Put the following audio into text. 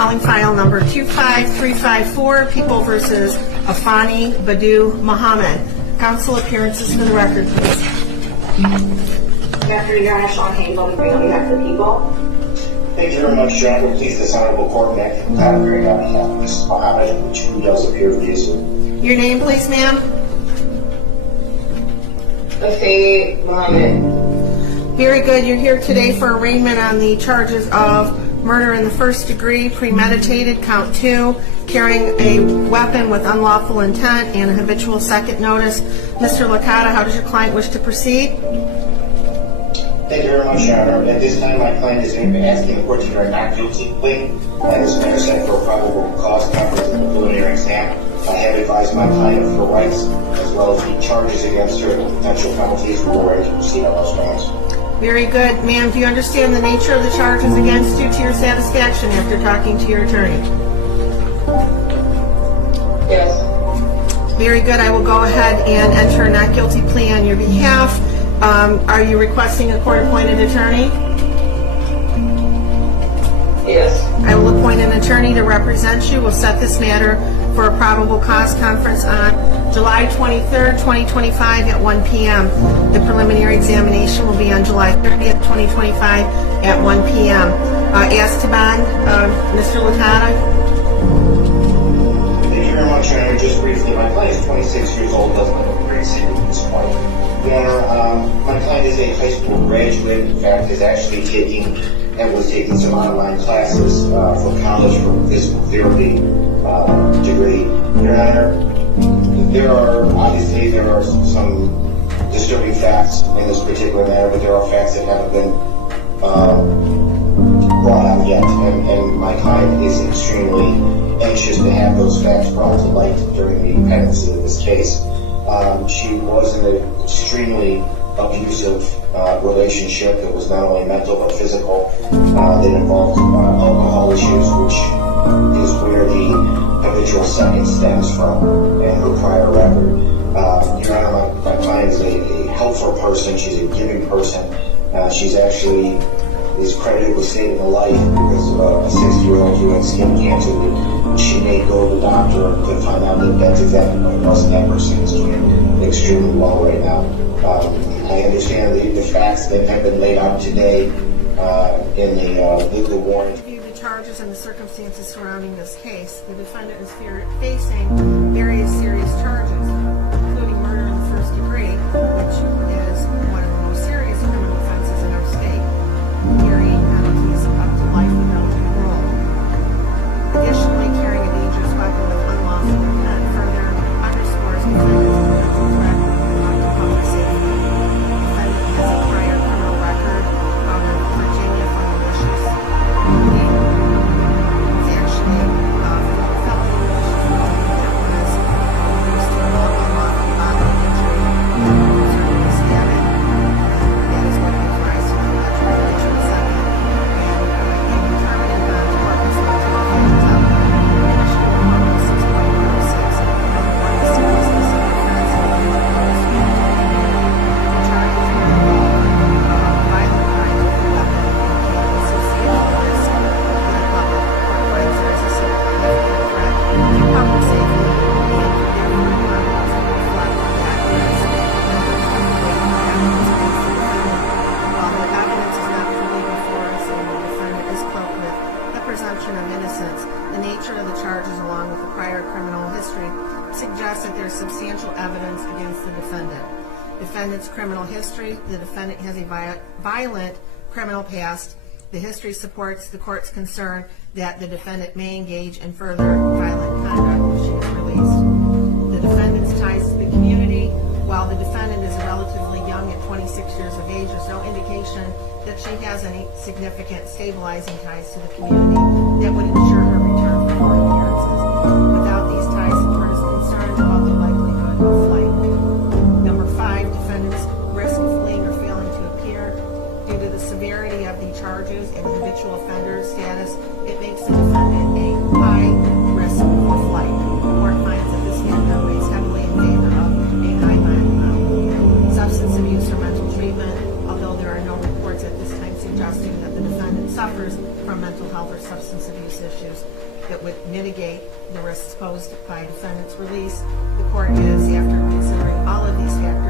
calling file number 25354, People versus Afani Badu Muhammad. Counsel appearances for the record, please. Good afternoon, Your Honor. Sean Haynes on behalf of the people. Thank you very much, John. Will please this honorable court and act on behalf of Mrs. Muhammad, which who does appear to be assumed. Your name, please, ma'am? Afay Muhammad. Very good. You're here today for arraignment on the charges of murder in the first degree, premeditated, count 2, carrying a weapon with unlawful intent, and a habitual second notice. Mr. Licata, how does your client wish to proceed? Thank you very much, Your Honor. At this time, my client is asking the court to hear a not guilty plea. And this matter set for a probable cause conference in the preliminary exam. I have advised my client of her rights, as well as the charges against her and potential penalties for the right to proceed on those grounds. Very good. Ma'am, do you understand the nature of the charges against you to your satisfaction after talking to your attorney? Yes. Very good. I will go ahead and enter a not guilty plea on your behalf. Are you requesting a court-appointed attorney? Yes. I will appoint an attorney to represent you. We'll set this matter for a probable cause conference on July 23rd, 2025 at 1 p.m. The preliminary examination will be on July 30th, 2025 at 1 p.m. As to bond, Mr. Licata. Thank you very much, Your Honor. Just briefly, my client is 26 years old, doesn't live in Green City at this point. Your Honor, my client is a high school graduate. In fact, is actually was taking some online classes for college for physical therapy degree. Your Honor, there are some disturbing facts in this particular matter, but there are facts that haven't been brought out yet, and my client is extremely anxious to have those facts brought to light during the pendency of this case. She was in an extremely abusive relationship that was not only mental but physical, that involved alcohol issues, which is where the habitual second stems from, and her prior record. Your Honor, my client is a helpful person. She's a giving person. She's actually is credited with saving a life because of a 60-year-old who had skin cancer. She may go to the doctor to find out that that's exactly what it was, and that person is doing extremely well right now. I understand the facts that have been laid out today in the warrant. Review the charges and the circumstances surrounding this case. The defendant is facing various serious charges, including murder in the first degree, which is one of the most serious criminal offenses in our state, carrying penalties up to life without parole. Additionally, carrying a dangerous weapon with unlawful intent further underscores the defendant's potential threat to public safety. The defendant has a prior criminal record out of Virginia for malicious looting. It's actually for felony malicious looting that was used to promote unlawful bodily injury concerning this habit. That is what gives rise to the alleged violation of second. And in determining the court respect to the defendant's outcome, Condition 6.106 of the Warrant of Serious Specific Offense of the charges may involve violent crimes with a weapon and associated risk to the public, or crimes that is a significant threat to public safety, and therefore crimes that reflect the actions of members of the evidence against the defendant. While the evidence is not fully before us and the defendant is cloaked with the presumption of innocence, the nature of the charges along with the prior criminal history suggests that there is substantial evidence against the defendant. Defendant's criminal history: the defendant has a violent criminal past. The history supports the court's concern that the defendant may engage in further violent conduct if she is released. The defendant's ties to the community: while the defendant is relatively young at 26 years of age, there's no indication that she has any significant stabilizing ties to the community that would ensure her return for court appearances. Without these ties, the court is concerned about the likelihood of flight. Number 5, defendant's risk of fleeing or failing to appear. Due to the severity of the charges and habitual offender status, it makes the defendant a high risk for flight. The court finds that this factor weighs heavily in favor of a high bond. Substance abuse or mental treatment: although there are no reports at this time suggesting that the defendant suffers from mental health or substance abuse issues that would mitigate the risks posed by defendant's release. The court is, after considering all of these factors,